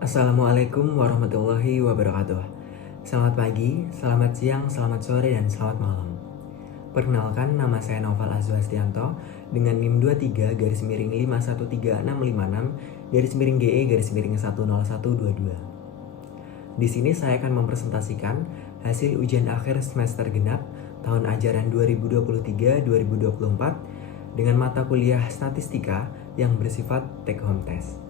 Assalamualaikum warahmatullahi wabarakatuh. Selamat pagi, selamat siang, selamat sore, dan selamat malam. Perkenalkan, nama saya Noval Azwastianto dengan NIM 23-513-556-GE-10122. Di sini saya akan mempresentasikan hasil ujian akhir semester genap tahun ajaran 2023-2024 dengan mata kuliah statistika yang bersifat take home test.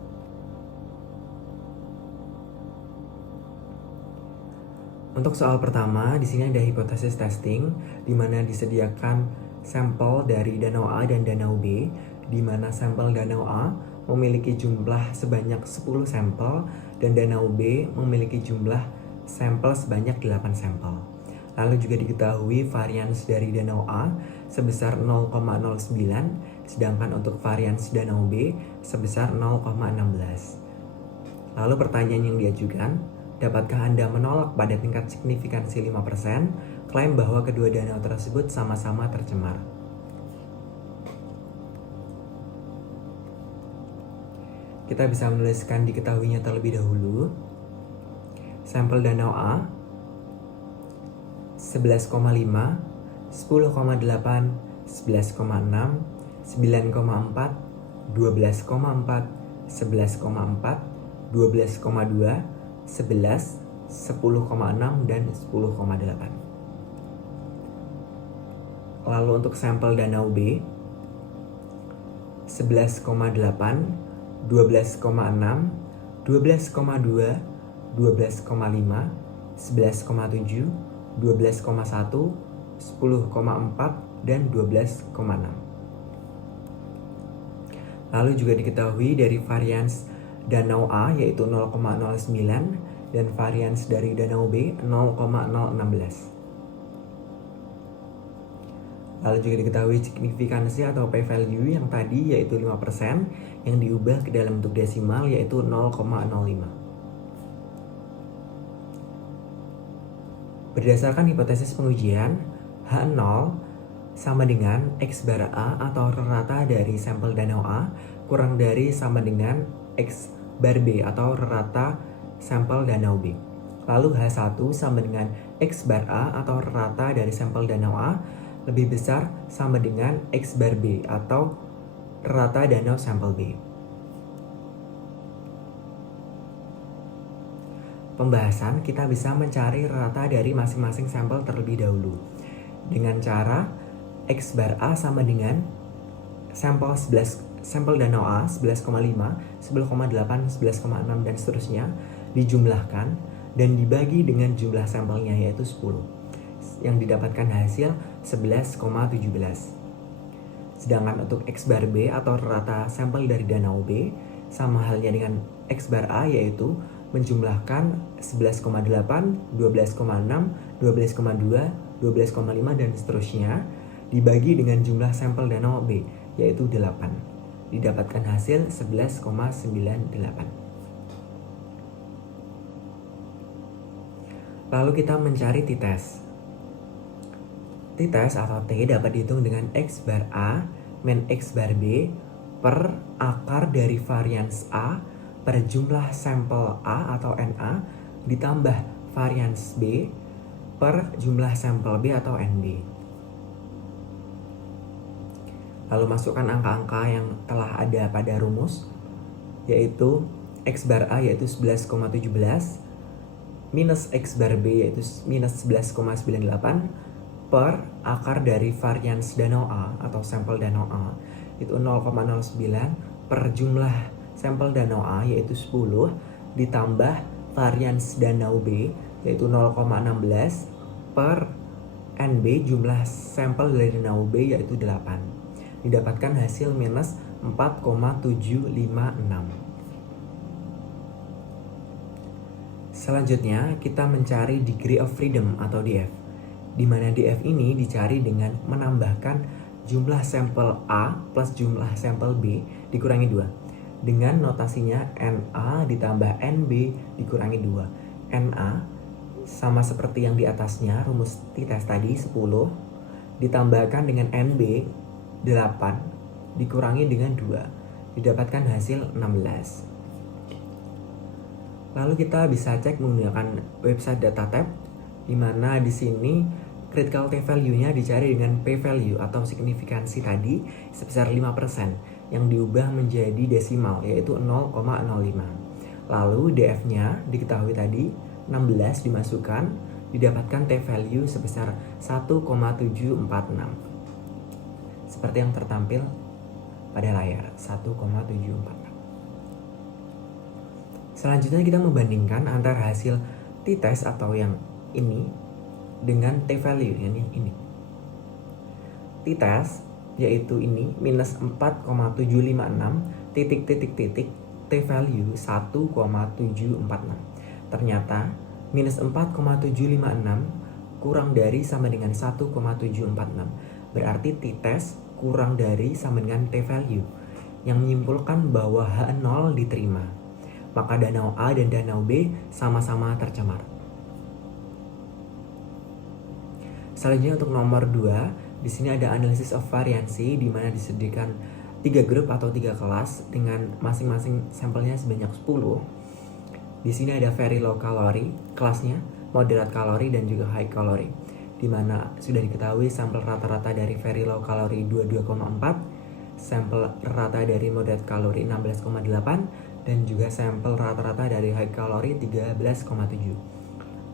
Untuk soal pertama, di sini ada hipotesis testing, di mana disediakan sampel dari danau A dan danau B, di mana sampel danau A memiliki jumlah sebanyak 10 sampel, dan danau B memiliki jumlah sampel sebanyak 8 sampel. Lalu juga diketahui varians dari danau A sebesar 0,09, sedangkan untuk varians danau B sebesar 0,16. Lalu pertanyaan yang diajukan, dapatkah Anda menolak pada tingkat signifikansi 5% klaim bahwa kedua danau tersebut sama-sama tercemar? Kita bisa menuliskan diketahuinya terlebih dahulu. Sampel danau A 11,5, 10,8, 11,6, 9,4, 12,4, 11,4, 12,2, 11, 10,6, dan 10,8. Lalu untuk sampel danau B 11,8, 12,6, 12,2, 12,5, 11,7, 12,1, 10,4, dan 12,6. Lalu juga diketahui dari varians danau A yaitu 0,09 dan varians dari danau B 0,016. Lalu juga diketahui signifikansi atau p-value yang tadi yaitu 5% yang diubah ke dalam bentuk desimal yaitu 0,05. Berdasarkan hipotesis pengujian, H0 sama dengan X bar A atau rata dari sampel danau A kurang dari sama dengan X bar B atau rata sampel danau B. Lalu H1 sama dengan X bar A atau rata dari sampel danau A lebih besar sama dengan X bar B atau rata danau sampel B. Pembahasan, kita bisa mencari rata dari masing-masing sampel terlebih dahulu dengan cara X bar A sama dengan sampel danau A 11,5, 10,8, 11,6, dan seterusnya dijumlahkan dan dibagi dengan jumlah sampelnya yaitu 10 yang didapatkan hasil 11,17. Sedangkan untuk X bar B atau rata sampel dari danau B sama halnya dengan X bar A yaitu menjumlahkan 11,8, 12,6, 12,2, 12,5, dan seterusnya dibagi dengan jumlah sampel danau B yaitu 8. Didapatkan hasil 11,98. Lalu kita mencari t-test. T-test atau T dapat dihitung dengan X bar A min X bar B per akar dari varians A per jumlah sampel A atau NA ditambah varians B per jumlah sampel B atau NB. Lalu masukkan angka-angka yang telah ada pada rumus, yaitu X bar A yaitu 11,17 minus X bar B yaitu minus 11,98 per akar dari varians danau A atau sampel danau A itu 0,09 per jumlah sampel danau A yaitu 10 ditambah varians danau B yaitu 0,16 per NB jumlah sampel dari danau B yaitu 8. Didapatkan hasil minus 4,756. Selanjutnya kita mencari degree of freedom atau DF, di mana DF ini dicari dengan menambahkan jumlah sampel A plus jumlah sampel B dikurangi 2 dengan notasinya NA ditambah NB dikurangi 2. NA sama seperti yang di atasnya, rumus t-test tadi 10 ditambahkan dengan NB 8 dikurangi dengan 2 didapatkan hasil 16. Lalu kita bisa cek menggunakan website DataTab, di mana di sini critical T-value-nya dicari dengan P-value atau signifikansi tadi sebesar 5% yang diubah menjadi desimal yaitu 0,05. Lalu DF-nya diketahui tadi 16 dimasukkan, didapatkan T-value sebesar 1,746. Seperti yang tertampil pada layar, 1,746. Selanjutnya kita membandingkan antara hasil t-test atau yang ini dengan t-value yang ini. T-test yaitu ini minus 4,756 titik t-value 1,746. Ternyata minus 4,756 kurang dari sama dengan 1,746. Berarti t-test kurang dari sama dengan t-value, yang menyimpulkan bahwa H0 diterima. Maka danau A dan danau B sama-sama tercemar. Selanjutnya untuk nomor 2, di sini ada analisis of variansi di mana disediakan 3 grup atau 3 kelas dengan masing-masing sampelnya sebanyak 10. Di sini ada very low calorie kelasnya, moderate calorie dan juga high calorie. Di mana sudah diketahui sampel rata-rata dari very low calorie 22,4, sampel rata dari moderate calorie 16,8 dan juga sampel rata-rata dari high calorie 13,7.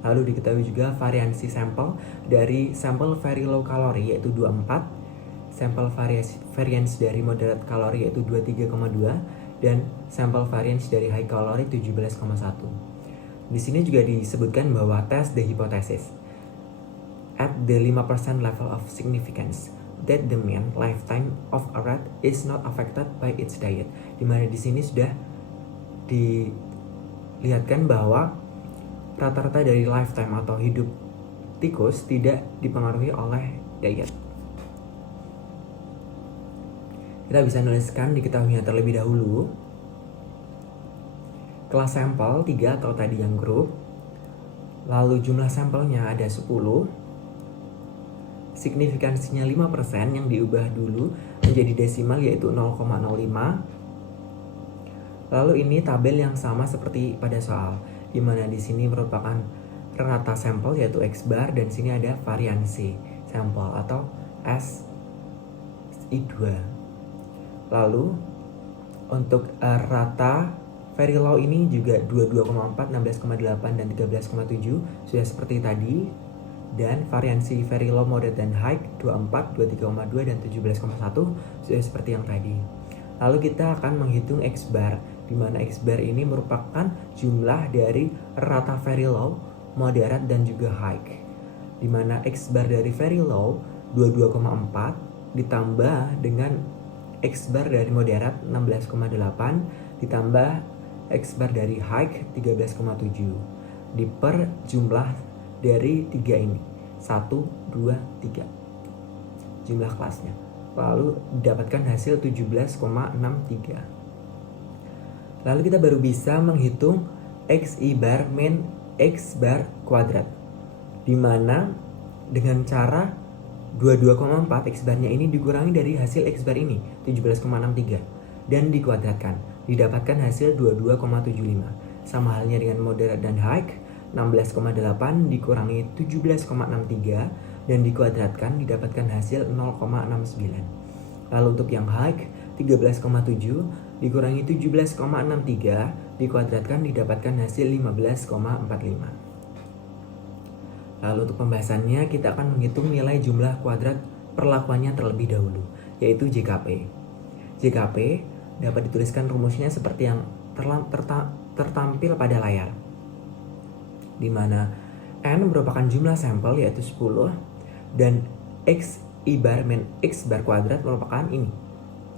Lalu diketahui juga variansi sampel dari sampel very low calorie yaitu 24, sampel variance dari moderate calorie yaitu 23,2 dan sampel variance dari high calorie 17,1. Di sini juga disebutkan bahwa test the hypothesis at the 5% level of significance that the mean lifetime of a rat is not affected by its diet. Di mana di sini sudah dilihatkan bahwa rata-rata dari lifetime atau hidup tikus tidak dipengaruhi oleh diet. Kita bisa nuliskan diketahuinya terlebih dahulu. Kelas sampel 3 atau tadi yang grup. Lalu jumlah sampelnya ada 10. Signifikansinya 5% yang diubah dulu menjadi desimal yaitu 0,05. Lalu ini tabel yang sama seperti pada soal, di mana di sini merupakan rata sampel yaitu X bar dan sini ada variansi sampel atau SI2. Lalu untuk rata very low ini juga 22,4, 16,8 dan 13,7 sudah seperti tadi, dan variansi very low, moderate dan high 24, 23,2 dan 17,1 sudah seperti yang tadi. Lalu kita akan menghitung X bar, di mana X bar ini merupakan jumlah dari rata very low, moderate dan juga high. Di mana X bar dari very low 22,4 ditambah dengan X bar dari moderate 16,8 ditambah X bar dari high 13,7 diper jumlah dari 3 ini 1, 2, 3 jumlah kelasnya. Lalu didapatkan hasil 17,63. Lalu kita baru bisa menghitung XI bar min X bar kuadrat, dimana dengan cara 22,4 X barnya ini dikurangi dari hasil X bar ini 17,63 dan dikuadratkan, didapatkan hasil 22,75. Sama halnya dengan moderate dan high, 16,8 dikurangi 17,63 dan dikuadratkan didapatkan hasil 0,69. Lalu untuk yang high 13,7 dikurangi 17,63 dikuadratkan didapatkan hasil 15,45. Lalu untuk pembahasannya kita akan menghitung nilai jumlah kuadrat perlakuannya terlebih dahulu, yaitu JKP. JKP dapat dituliskan rumusnya seperti yang tertampil pada layar, di mana N merupakan jumlah sampel yaitu 10 dan XI bar min X bar kuadrat merupakan ini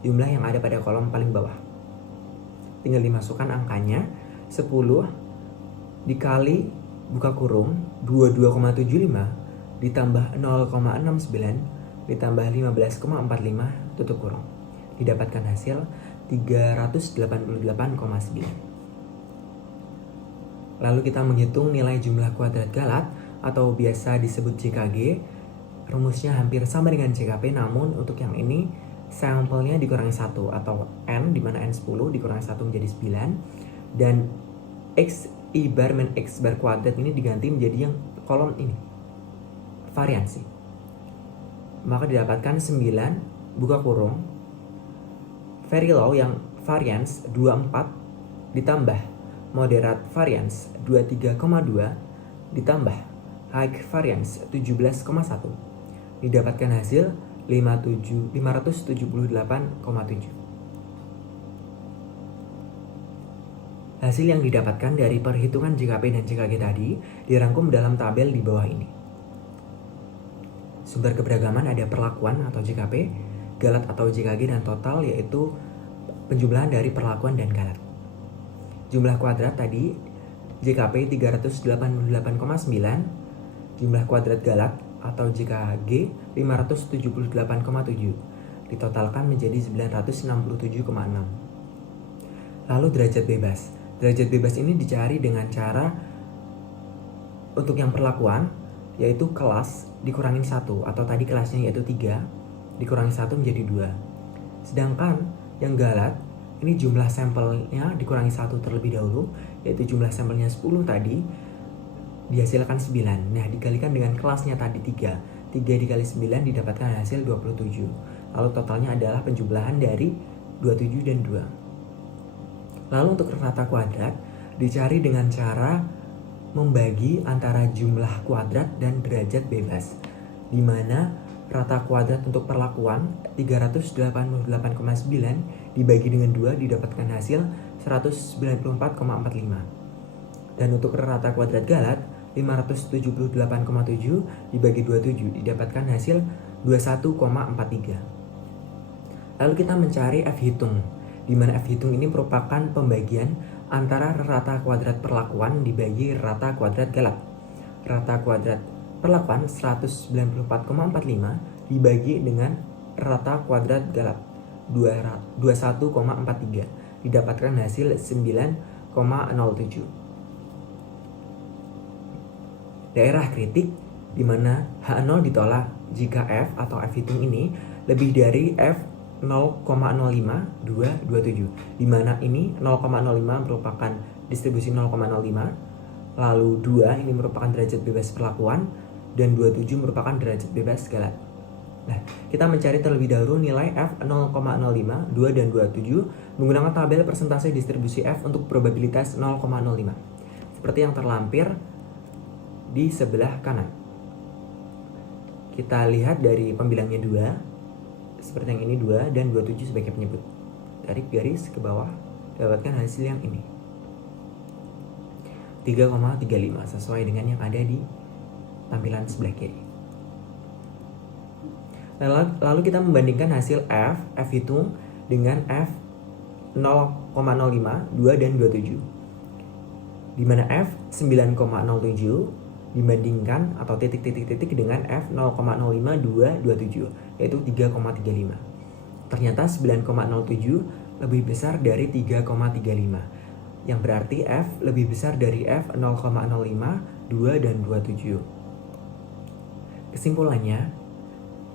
jumlah yang ada pada kolom paling bawah. Tinggal dimasukkan angkanya 10 dikali buka kurung 22,75 ditambah 0,69 ditambah 15,45 tutup kurung, didapatkan hasil 388,9. Lalu kita menghitung nilai jumlah kuadrat Galat atau biasa disebut JKG. Rumusnya hampir sama dengan JKP, namun untuk yang ini sampelnya dikurangi 1 atau N, di mana N 10 dikurangi 1 menjadi 9, dan I bar min X bar kuadrat ini diganti menjadi yang kolom ini, variansi. Maka didapatkan 9 buka kurung very low yang variance 24 ditambah moderate variance 23,2 ditambah high variance 17,1 didapatkan hasil 578,7. Hasil yang didapatkan dari perhitungan JKP dan JKG tadi dirangkum dalam tabel di bawah ini. Sumber keberagaman ada perlakuan atau JKP, galat atau JKG, dan total yaitu penjumlahan dari perlakuan dan galat. Jumlah kuadrat tadi JKP 388,9, jumlah kuadrat galat atau JKG 578,7, ditotalkan menjadi 967,6. Lalu derajat bebas. Derajat bebas ini dicari dengan cara untuk yang perlakuan yaitu kelas dikurangin 1, atau tadi kelasnya yaitu 3 dikurangi 1 menjadi 2. Sedangkan yang galat ini jumlah sampelnya dikurangi 1 terlebih dahulu, yaitu jumlah sampelnya 10 tadi dihasilkan 9. Nah, dikalikan dengan kelasnya tadi 3 dikali 9 didapatkan hasil 27. Lalu totalnya adalah penjumlahan dari 27 dan 2. Lalu untuk rata kuadrat dicari dengan cara membagi antara jumlah kuadrat dan derajat bebas, di mana rata kuadrat untuk perlakuan 388,9 dibagi dengan 2 didapatkan hasil 194,45. Dan untuk rata kuadrat galat 578,7 dibagi 27 didapatkan hasil 21,43. Lalu kita mencari F hitung, di mana F hitung ini merupakan pembagian antara rata kuadrat perlakuan dibagi rata kuadrat galat. Rata kuadrat perlakuan 194,45 dibagi dengan rata kuadrat galat 21,43 didapatkan hasil 9,07. Daerah kritik di mana H0 ditolak jika F atau F hitung ini lebih dari F 0,05227, di mana ini 0,05 merupakan distribusi 0,05, lalu 2 ini merupakan derajat bebas perlakuan, dan 27 merupakan derajat bebas galat. Nah, kita mencari terlebih dahulu nilai F 0,05, 2 dan 27 menggunakan tabel persentase distribusi F untuk probabilitas 0,05 seperti yang terlampir di sebelah kanan. Kita lihat dari pembilangnya 2 seperti yang ini 2 dan 27 sebagai penyebut. Tarik garis ke bawah, dapatkan hasil yang ini 3,35 sesuai dengan yang ada di tampilan sebelah kiri. Lalu kita membandingkan hasil F hitung dengan F 0,05, 2 dan 27, di mana F 9,07 dibandingkan atau titik-titik dengan F 0,05227 yaitu 3,35. Ternyata 9,07 lebih besar dari 3,35, yang berarti F lebih besar dari F 0,05, 2 dan 27. Kesimpulannya,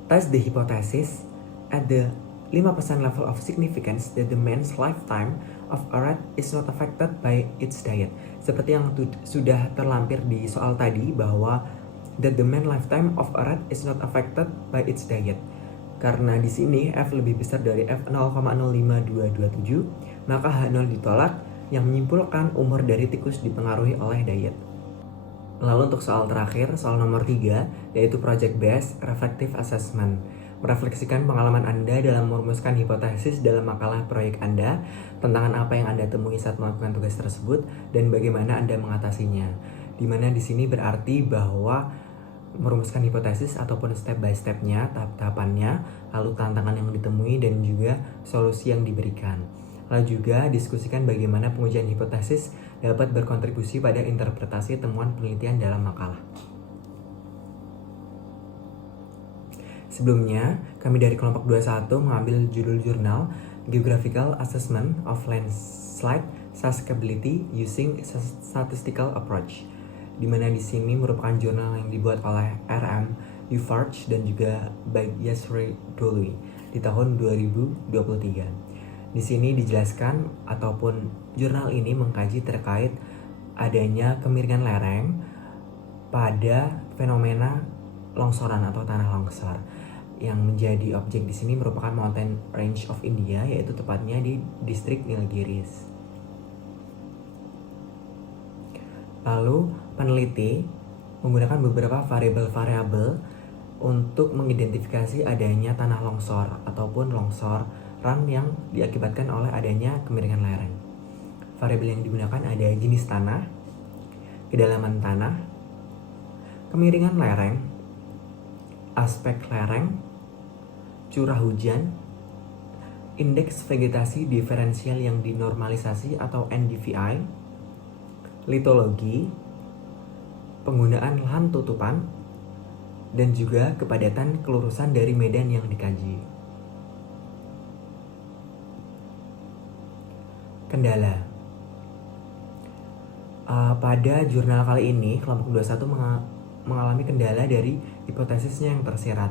test the hypothesis at the 5% level of significance that the man's lifetime of a rat is not affected by its diet. Seperti yang sudah terlampir di soal tadi, bahwa that the man's lifetime of a rat is not affected by its diet. Karena di sini F lebih besar dari F 0,05227, maka H0 ditolak, yang menyimpulkan umur dari tikus dipengaruhi oleh diet. Lalu untuk soal terakhir, soal nomor 3, yaitu Project Based Reflective Assessment. Merefleksikan pengalaman Anda dalam merumuskan hipotesis dalam makalah proyek Anda, tantangan apa yang Anda temui saat melakukan tugas tersebut, dan bagaimana Anda mengatasinya. Dimana di sini berarti bahwa merumuskan hipotesis ataupun step by stepnya, tahap-tahapannya, lalu tantangan yang ditemui, dan juga solusi yang diberikan. Lalu juga diskusikan bagaimana pengujian hipotesis dapat berkontribusi pada interpretasi temuan penelitian dalam makalah. Sebelumnya, kami dari kelompok 21 mengambil judul jurnal Geographical Assessment of Landslide Susceptibility Using Statistical Approach, di mana di sini merupakan jurnal yang dibuat oleh R.M. Ufarch dan juga Yasri Dolui di tahun 2023. Di sini dijelaskan ataupun jurnal ini mengkaji terkait adanya kemiringan lereng pada fenomena longsoran atau tanah longsor. Yang menjadi objek di sini merupakan mountain range of India, yaitu tepatnya di distrik Nilgiris. Lalu peneliti menggunakan beberapa variabel-variabel untuk mengidentifikasi adanya tanah longsor ataupun longsoran yang diakibatkan oleh adanya kemiringan lereng. Variabel yang digunakan ada jenis tanah, kedalaman tanah, kemiringan lereng, aspek lereng, curah hujan, indeks vegetasi diferensial yang dinormalisasi atau NDVI, litologi, penggunaan lahan tutupan, dan juga kepadatan kelurusan dari medan yang dikaji. Kendala. Pada jurnal kali ini, kelompok 21 mengalami kendala dari hipotesisnya yang tersirat.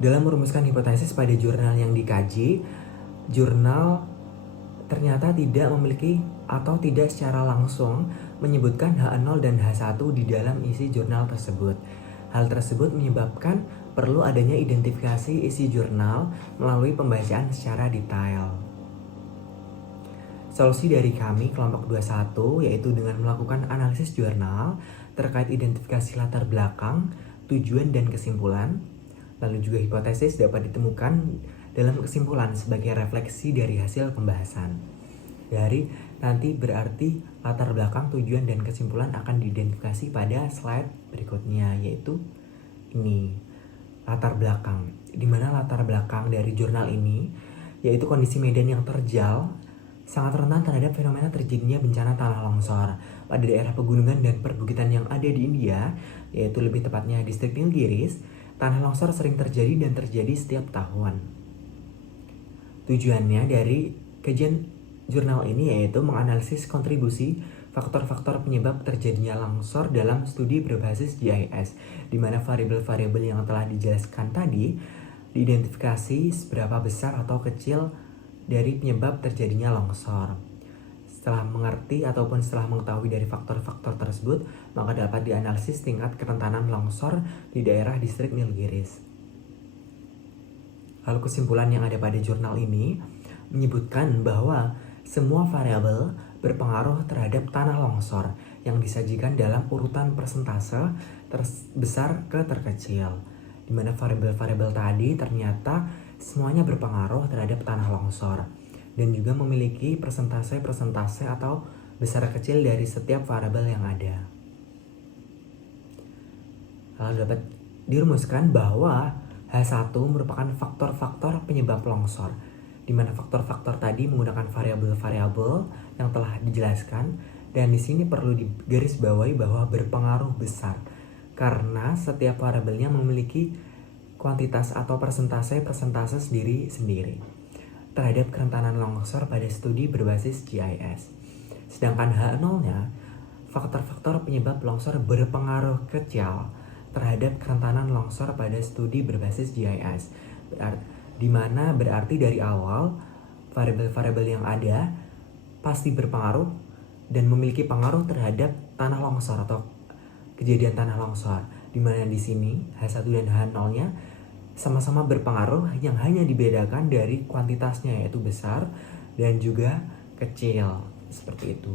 Dalam merumuskan hipotesis pada jurnal yang dikaji, jurnal ternyata tidak memiliki atau tidak secara langsung menyebutkan H0 dan H1 di dalam isi jurnal tersebut. Hal tersebut menyebabkan perlu adanya identifikasi isi jurnal melalui pembacaan secara detail. Solusi dari kami kelompok 21 yaitu dengan melakukan analisis jurnal terkait identifikasi latar belakang, tujuan dan kesimpulan. Lalu juga hipotesis dapat ditemukan dalam kesimpulan sebagai refleksi dari hasil pembahasan. Dari nanti berarti latar belakang, tujuan, dan kesimpulan akan diidentifikasi pada slide berikutnya, yaitu ini latar belakang. Di mana latar belakang dari jurnal ini yaitu kondisi medan yang terjal sangat rentan terhadap fenomena terjadinya bencana tanah longsor pada daerah pegunungan dan perbukitan yang ada di India, yaitu lebih tepatnya distrik Nilgiris. Tanah longsor sering terjadi dan terjadi setiap tahun. Tujuannya dari kajian jurnal ini yaitu menganalisis kontribusi faktor-faktor penyebab terjadinya longsor dalam studi berbasis GIS, di mana variabel-variabel yang telah dijelaskan tadi diidentifikasi seberapa besar atau kecil dari penyebab terjadinya longsor. Setelah mengerti ataupun setelah mengetahui dari faktor-faktor tersebut, maka dapat dianalisis tingkat kerentanan longsor di daerah distrik Nilgiris. Lalu kesimpulan yang ada pada jurnal ini menyebutkan bahwa semua variabel berpengaruh terhadap tanah longsor yang disajikan dalam urutan persentase terbesar ke terkecil, di mana variabel-variabel tadi ternyata semuanya berpengaruh terhadap tanah longsor dan juga memiliki persentase atau besar kecil dari setiap variabel yang ada. Lalu dapat dirumuskan bahwa H1 merupakan faktor-faktor penyebab longsor, di mana faktor-faktor tadi menggunakan variabel-variabel yang telah dijelaskan, dan di sini perlu digarisbawahi bahwa berpengaruh besar karena setiap variabelnya memiliki kuantitas atau persentase sendiri-sendiri terhadap kerentanan longsor pada studi berbasis GIS. Sedangkan H0-nya, faktor-faktor penyebab longsor berpengaruh kecil terhadap kerentanan longsor pada studi berbasis GIS. Di mana berarti dari awal variabel-variabel yang ada pasti berpengaruh dan memiliki pengaruh terhadap tanah longsor atau kejadian tanah longsor. Di mana di sini H1 dan H0-nya sama-sama berpengaruh, yang hanya dibedakan dari kuantitasnya yaitu besar dan juga kecil, seperti itu.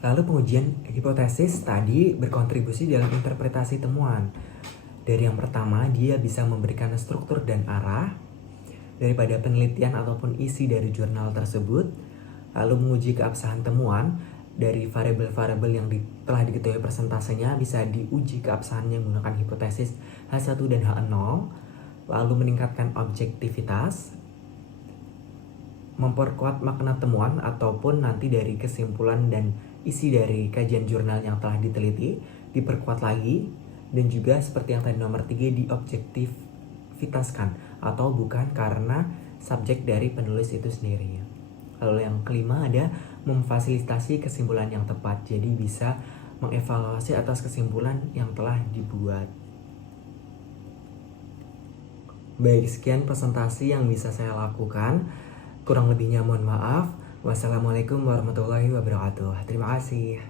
Lalu pengujian hipotesis tadi berkontribusi dalam interpretasi temuan. Dari yang pertama, dia bisa memberikan struktur dan arah daripada penelitian ataupun isi dari jurnal tersebut, lalu menguji keabsahan temuan dari variabel-variabel yang telah diketahui persentasenya bisa diuji keabsahannya menggunakan hipotesis H1 dan H0, lalu meningkatkan objektivitas, memperkuat makna temuan ataupun nanti dari kesimpulan dan isi dari kajian jurnal yang telah diteliti diperkuat lagi, dan juga seperti yang tadi nomor 3 diobjektivitaskan atau bukan karena subjek dari penulis itu sendiri. Lalu yang kelima ada memfasilitasi kesimpulan yang tepat, jadi bisa mengevaluasi atas kesimpulan yang telah dibuat. Baik, sekian presentasi yang bisa saya lakukan. Kurang lebihnya mohon maaf. Wassalamualaikum warahmatullahi wabarakatuh. Terima kasih.